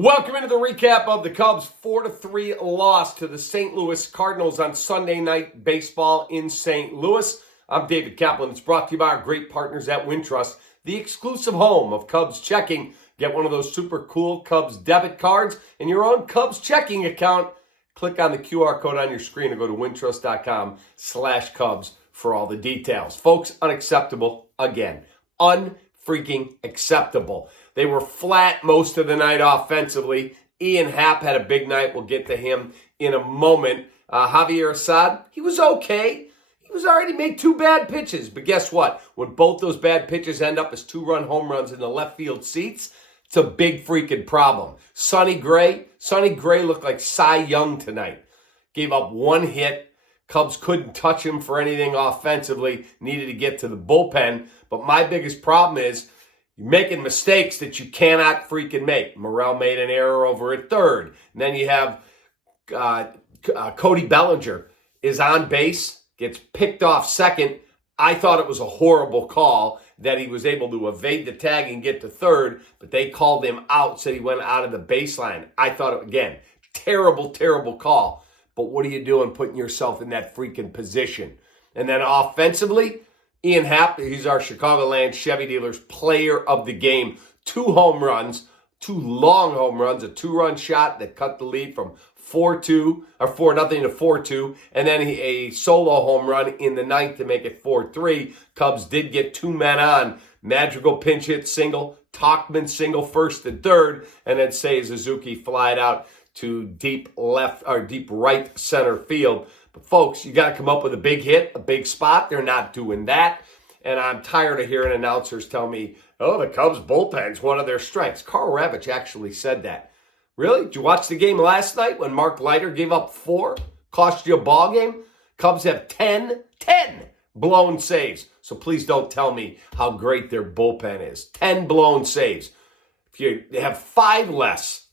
Welcome into the recap of the Cubs' 4-3 loss to the St. Louis Cardinals on Sunday Night Baseball in St. Louis. I'm David Kaplan. It's brought to you by our great partners at Wintrust, the exclusive home of Cubs checking. Get one of those super cool Cubs debit cards and your own Cubs checking account. Click on the QR code on your screen or go to wintrust.com/Cubs for all the details. Folks, unacceptable again. Unfreaking acceptable. They were flat most of the night offensively. Ian Happ had a big night. We'll get to him in a moment. Javier Assad, he was okay. He was already made two bad pitches. But guess what? When both those bad pitches end up as two-run home runs in the left field seats, it's a big freaking problem. Sonny Gray looked like Cy Young tonight. Gave up one hit. Cubs couldn't touch him for anything offensively. Needed to get to the bullpen. But my biggest problem is you're making mistakes that you cannot freaking make. Morrell made an error over at third. And then you have Cody Bellinger is on base, gets picked off second. I thought it was a horrible call that he was able to evade the tag and get to third, but they called him out, said he went out of the baseline. I thought, again, terrible, terrible call. But what are you doing putting yourself in that freaking position? And then offensively, Ian Happ, he's our Chicagoland Chevy Dealers player of the game. Two home runs, two long home runs, a two-run shot that cut the lead from 4-0 to 4-2, and then a solo home run in the ninth to make it 4-3. Cubs did get two men on. Madrigal pinch hit single, Tauchman single first and third, and then Seiya Suzuki flied out to deep left or deep right center field. But folks, you got to come up with a big hit, a big spot. They're not doing that. And I'm tired of hearing announcers tell me, oh, the Cubs bullpen's one of their strengths. Carl Ravitch actually said that. Really? Did you watch the game last night when Mark Leiter gave up 4? Cost you a ball game? Cubs have 10 blown saves. So please don't tell me how great their bullpen is. 10 blown saves. If you have 5 less,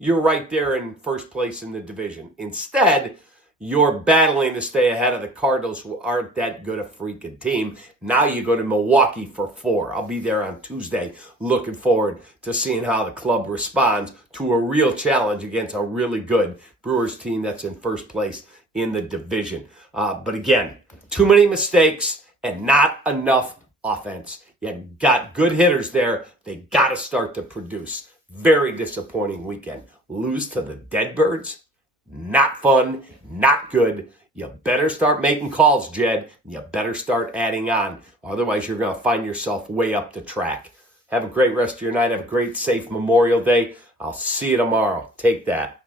you're right there in first place in the division. Instead, you're battling to stay ahead of the Cardinals, who aren't that good a freaking team. Now you go to Milwaukee for 4. I'll be there on Tuesday. Looking forward to seeing how the club responds to a real challenge against a really good Brewers team that's in first place in the division. But again, too many mistakes and not enough offense. You got good hitters there. They got to start to produce. Very disappointing weekend. Lose to the Deadbirds? Not fun, not good. You better start making calls, Jed. You better start adding on. Otherwise, you're going to find yourself way up the track. Have a great rest of your night. Have a great, safe Memorial Day. I'll see you tomorrow. Take that.